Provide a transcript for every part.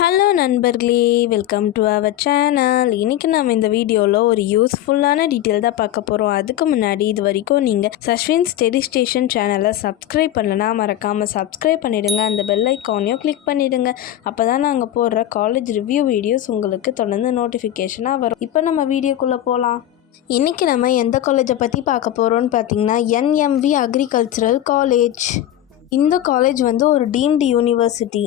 Hello நண்பர்களே, welcome to our channel. இன்றைக்கி நம்ம இந்த வீடியோவில் ஒரு யூஸ்ஃபுல்லான டீட்டெயில் தான் பார்க்க போகிறோம். அதுக்கு முன்னாடி இது வரைக்கும் நீங்கள் சஷ்வின் ஸ்டடி ஸ்டேஷன் சேனலை சப்ஸ்கிரைப் பண்ணலன்னா மறக்காமல் சப்ஸ்கிரைப் பண்ணிவிடுங்க. அந்த பெல் ஐக்கானையும் கிளிக் பண்ணிவிடுங்க. அப்போ தான் நாங்கள் போடுற காலேஜ் ரிவ்யூ வீடியோஸ் உங்களுக்கு தொடர்ந்து நோட்டிஃபிகேஷனாக வரும். இப்போ நம்ம வீடியோக்குள்ளே போகலாம். இன்றைக்கி நம்ம எந்த காலேஜை பற்றி பார்க்க போகிறோன்னு பார்த்தீங்கன்னா என்எம்வி அக்ரிகல்ச்சரல் காலேஜ். இந்த காலேஜ் ஒரு டீம்டு யூனிவர்சிட்டி.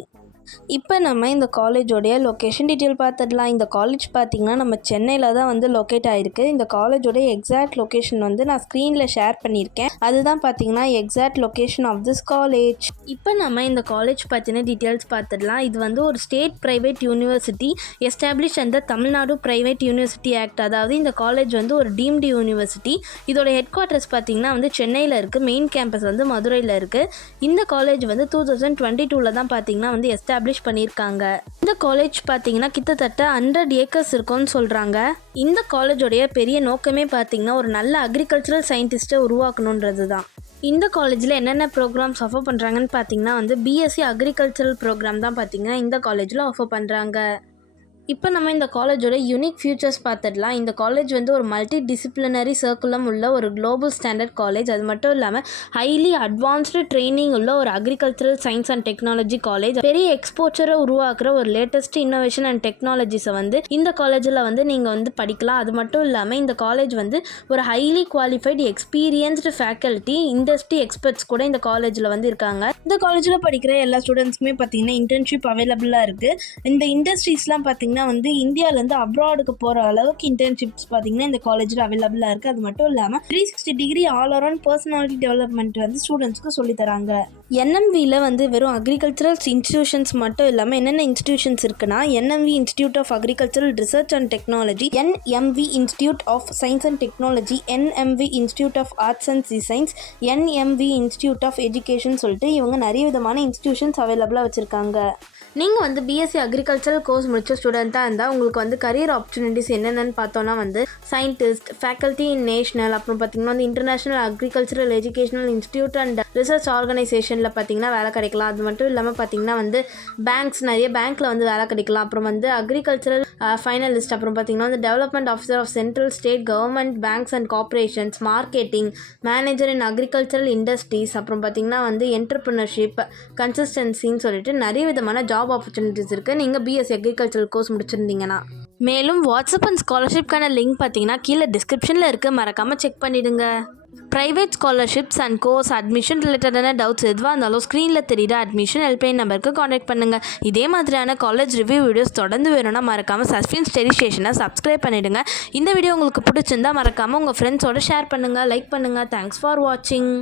இப்போ நம்ம இந்த காலேஜோடைய லொக்கேஷன் டீட்டெயில் பார்த்துடலாம். இந்த காலேஜ் பார்த்திங்கன்னா நம்ம சென்னையில் தான் லொக்கேட் ஆகிருக்கு. இந்த காலேஜோடைய எக்ஸாக்ட் லொக்கேஷன் நான் ஸ்க்ரீனில் ஷேர் பண்ணியிருக்கேன். அதுதான் பார்த்திங்கன்னா exact location of this college. இப்போ நம்ம இந்த காலேஜ் பற்றின டீட்டெயில்ஸ் பார்த்துடலாம். இது ஒரு ஸ்டேட் ப்ரைவேட் யூனிவர்சிட்டி எஸ்டாப்ளிஷ் அந்த தமிழ்நாடு ப்ரைவேட் யூனிவர்சிட்டி ஆக்ட். அதாவது இந்த காலேஜ் ஒரு டீம்டு யூனிவர்சிட்டி. இதோட ஹெட் குவார்ட்டர்ஸ் பார்த்திங்கன்னா சென்னையில் இருக்குது. மெயின் கேம்பஸ் மதுரையில் இருக்குது. இந்த காலேஜ் 2022 தான் பார்த்திங்கன்னா எஸ்டாப்ளிஷ் பண்ணியிருக்காங்க. இந்த காலேஜ் பார்த்தீங்கன்னா கிட்டத்தட்ட 100 ஏக்கர்ஸ் இருக்கும்னு சொல்கிறாங்க. இந்த காலேஜோடைய பெரிய நோக்கமே பார்த்தீங்கன்னா ஒரு நல்ல அக்ரிகல்ச்சரல் சயின்டிஸ்ட்டை உருவாக்கணுன்றது தான். இந்த காலேஜில் என்னென்ன ப்ரோக்ராம்ஸ் ஆஃபர் பண்ணுறாங்கன்னு பார்த்தீங்கன்னா பிஎஸ்சி அக்ரிகல்ச்சரல் ப்ரோக்ராம் தான் பார்த்தீங்கன்னா இந்த காலேஜில் ஆஃபர் பண்ணுறாங்க. இப்போ நம்ம இந்த காலேஜோட யூனிக் ஃபியூச்சர்ஸ் பார்த்துடலாம். இந்த காலேஜ் ஒரு மல்டி டிசிப்ளினரி சர்க்குலம் உள்ள ஒரு குளோபல் ஸ்டாண்டர்ட் காலேஜ். அது மட்டும் இல்லாமல் ஹைலி அட்வான்ஸ்டு ட்ரைனிங் உள்ள ஒரு agricultural science and technology college. பெரிய எக்ஸ்போர்ச்சரை உருவாக்குற ஒரு லேட்டஸ்ட் இன்னோவேஷன் அண்ட் டெக்னாலஜிஸை இந்த காலேஜில் நீங்கள் படிக்கலாம். அது மட்டும் இல்லாமல் இந்த காலேஜ் ஒரு highly qualified experienced faculty, industry experts கூட இந்த காலேஜில் இருக்காங்க. இந்த காலேஜில் படிக்கிற எல்லா ஸ்டூடெண்ட்ஸ்க்குமே பார்த்தீங்கன்னா இன்டர்ன்ஷிப் அவைலபிளாக இருக்குது. இந்த இண்டஸ்ட்ரீஸ்லாம் பார்த்தீங்கன்னா இந்தியாவிலேருந்து அப்ராடுக்கு போகிற அளவுக்கு இன்டர்ன்ஷிப்ஸ் பார்த்தீங்கன்னா இந்த காலேஜில் அவைலபிளாக இருக்குது. அது மட்டும் இல்லாமல் 360 degree all around personality development ஸ்டூடெண்ட்ஸ்க்கு சொல்லித்தராங்க. என்எம்வியில் வெறும் அக்ரிகல்ச்சரல் இன்ஸ்டிடியூஷன்ஸ் மட்டும் இல்லாமல் என்னென்ன இன்ஸ்டிடியூஷன்ஸ் இருக்குன்னா NMV institute of agricultural research and technology, NMV institute of science and technology, NMV institute of arts and designs, NMV institute of education சொல்லிட்டு இவங்க நிறைய விதமான இன்ஸ்டிடியூஷன்ஸ் அவைலபிளாக வச்சுருக்காங்க. நீங்கள் பிஎஸ்சி அக்ரிகல்ச்சரல் கோர்ஸ் முடிச்ச ஸ்டூடெண்ட்டாக இருந்தால் உங்களுக்கு கரியர் ஆப்பர்ச்சுனிட்டிஸ் என்னென்னு பார்த்தோன்னா சயின்டிஸ்ட், ஃபேக்கல்ட்டி இன் நேஷனல், அப்புறம் பார்த்திங்கன்னா international agricultural educational institute and research ஆர்கனைசேஷனில் பார்த்திங்கன்னா வேலை கிடைக்கலாம். அது மட்டும் இல்லாமல் பார்த்திங்கன்னா பேங்க்ஸ், நிறைய பேங்க்கில் வேலை கிடைக்கலாம். அப்புறம் அக்ரிகல்ச்சரல் ஃபைனலிஸ்ட், அப்புறம் பார்த்திங்கன்னா development officer of central state government banks and corporations, marketing manager in agricultural industries, அப்புறம் பார்த்திங்கன்னா என்டர்பிரினர்ஷிப், கன்சிஸ்டன்சின்னு சொல்லிட்டு நிறைய விதமான ஜாப் ஆப்பர்ச்சுனிட்டிஸ் இருக்குது நீங்கள் பிஎஸ்சி அக்ரிகல்ச்சரல் கோர்ஸ் முடிச்சிருந்தீங்கன்னா. மேலும் வாட்ஸ்அப் அண்ட் ஸ்காலர்ஷிப்கான லிங்க் பார்த்தீங்கன்னா கீழே டிஸ்கிரிப்ஷனில் இருக்குது, மறக்காமல் செக் பண்ணிவிடுங்க. Private scholarships and course admission ரிலேட்டடான டவுட்ஸ் எதுவாக இருந்தாலும் ஸ்க்ரீனில் தெரியுற அட்மிஷன் ஹெல்ப்லைன் நம்பருக்கு காண்டாக்ட் பண்ணுங்கள். இதே மாதிரியான காலேஜ் ரிவ்யூ வீடியோஸ் தொடர்ந்து வேணும்னா மறக்காமல் சஷ்வின் ஸ்டடி ஸ்டேஷனை சப்ஸ்கிரைப் பண்ணிவிடுங்க. இந்த வீடியோ உங்களுக்கு பிடிச்சிருந்தால் மறக்காமல் உங்கள் ஃப்ரெண்ட்ஸோடு ஷேர் பண்ணுங்கள், லைக் பண்ணுங்கள். தேங்க்ஸ் ஃபார் வாட்சிங்.